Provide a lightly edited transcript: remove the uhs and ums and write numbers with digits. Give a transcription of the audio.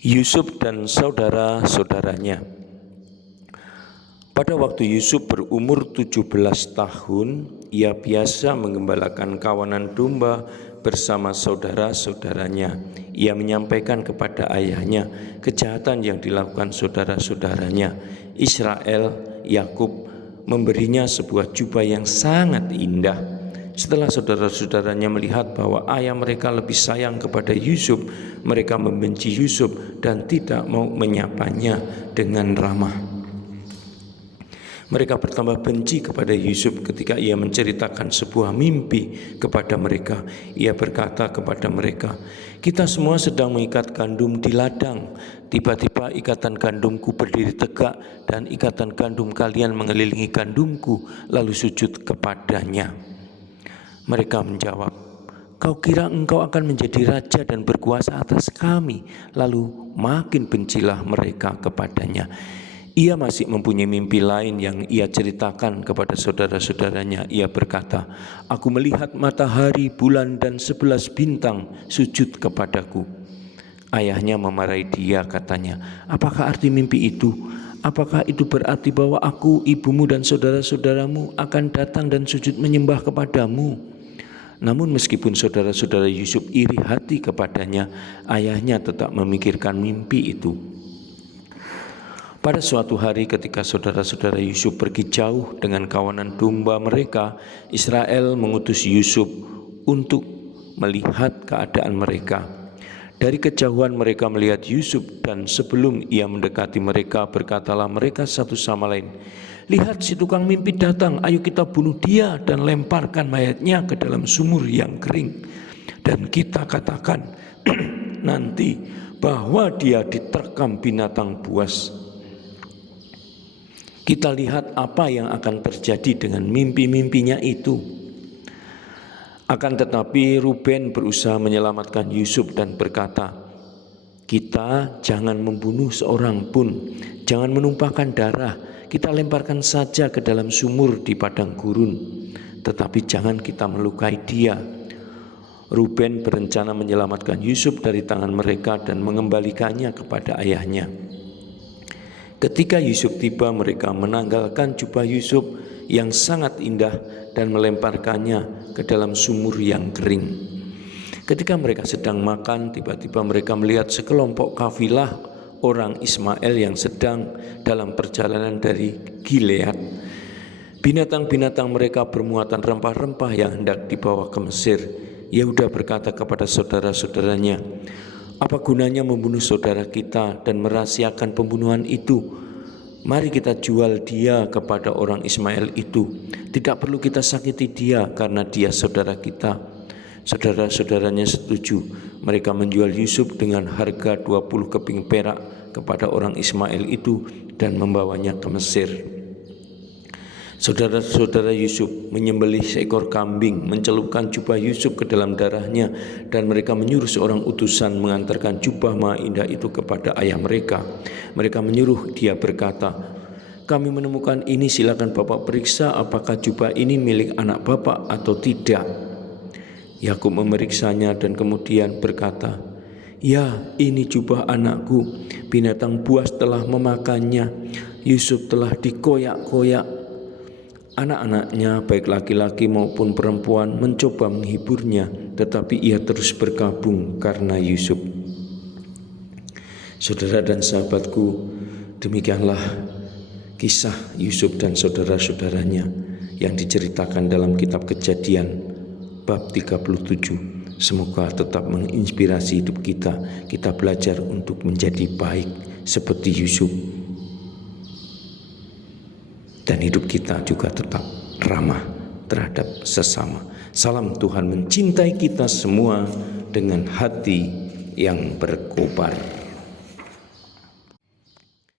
Yusuf dan saudara-saudaranya. Pada waktu Yusuf berumur 17 tahun, ia biasa mengembalakan kawanan domba bersama saudara-saudaranya. Ia menyampaikan kepada ayahnya kejahatan yang dilakukan saudara-saudaranya. Israel, Yakub memberinya sebuah jubah yang sangat indah. Setelah saudara-saudaranya melihat bahwa ayah mereka lebih sayang kepada Yusuf, mereka membenci Yusuf dan tidak mau menyapanya dengan ramah. Mereka bertambah benci kepada Yusuf ketika ia menceritakan sebuah mimpi kepada mereka. Ia berkata kepada mereka, "Kita semua sedang mengikat gandum di ladang. Tiba-tiba ikatan gandumku berdiri tegak dan ikatan gandum kalian mengelilingi gandumku, lalu sujud kepadanya." Mereka menjawab, "Kau kira engkau akan menjadi raja dan berkuasa atas kami?" Lalu makin bencilah mereka kepadanya. Ia masih mempunyai mimpi lain yang ia ceritakan kepada saudara-saudaranya. Ia berkata, "Aku melihat matahari, bulan dan 11 bintang sujud kepadaku." Ayahnya memarahi dia, katanya, "Apakah arti mimpi itu? Apakah itu berarti bahwa aku, ibumu dan saudara-saudaramu akan datang dan sujud menyembah kepadamu?" Namun meskipun saudara-saudara Yusuf iri hati kepadanya, ayahnya tetap memikirkan mimpi itu. Pada suatu hari ketika saudara-saudara Yusuf pergi jauh dengan kawanan domba mereka, Israel mengutus Yusuf untuk melihat keadaan mereka. Dari kejauhan mereka melihat Yusuf dan sebelum ia mendekati mereka, berkatalah mereka satu sama lain, "Lihat, si tukang mimpi datang, ayo kita bunuh dia dan lemparkan mayatnya ke dalam sumur yang kering. Dan kita katakan nanti bahwa dia diterkam binatang buas. Kita lihat apa yang akan terjadi dengan mimpi-mimpinya itu." Akan tetapi Ruben berusaha menyelamatkan Yusuf dan berkata, "Kita jangan membunuh seorang pun, jangan menumpahkan darah, kita lemparkan saja ke dalam sumur di padang gurun, tetapi jangan kita melukai dia." Ruben berencana menyelamatkan Yusuf dari tangan mereka dan mengembalikannya kepada ayahnya. Ketika Yusuf tiba, mereka menanggalkan jubah Yusuf yang sangat indah dan melemparkannya ke dalam sumur yang kering. Ketika mereka sedang makan, tiba-tiba mereka melihat sekelompok kafilah orang Ismail yang sedang dalam perjalanan dari Gilead. Binatang-binatang mereka bermuatan rempah-rempah yang hendak dibawa ke Mesir. Yehuda berkata kepada saudara-saudaranya, "Apa gunanya membunuh saudara kita dan merahasiakan pembunuhan itu? Mari kita jual dia kepada orang Ismail itu. Tidak perlu kita sakiti dia karena dia saudara kita." Saudara-saudaranya setuju. Mereka menjual Yusuf dengan harga 20 keping perak kepada orang Ismail itu dan membawanya ke Mesir. Saudara-saudara Yusuf menyembelih seekor kambing, mencelupkan jubah Yusuf ke dalam darahnya, dan mereka menyuruh seorang utusan mengantarkan jubah maha indah itu kepada ayah mereka. Mereka menyuruh dia berkata, "Kami menemukan ini, silakan Bapak periksa apakah jubah ini milik anak Bapak atau tidak." Yakub memeriksanya dan kemudian berkata, "Ya, ini jubah anakku. Binatang buas telah memakannya. Yusuf telah dikoyak-koyak. Anak-anaknya, baik laki-laki maupun perempuan, mencoba menghiburnya, tetapi ia terus berkabung karena Yusuf." Saudara dan sahabatku, demikianlah kisah Yusuf dan saudara-saudaranya yang diceritakan dalam kitab Kejadian bab 37. Semoga tetap menginspirasi hidup kita. Kita belajar untuk menjadi baik seperti Yusuf, dan hidup kita juga tetap ramah terhadap sesama. Salam Tuhan mencintai kita semua dengan hati yang berkobar.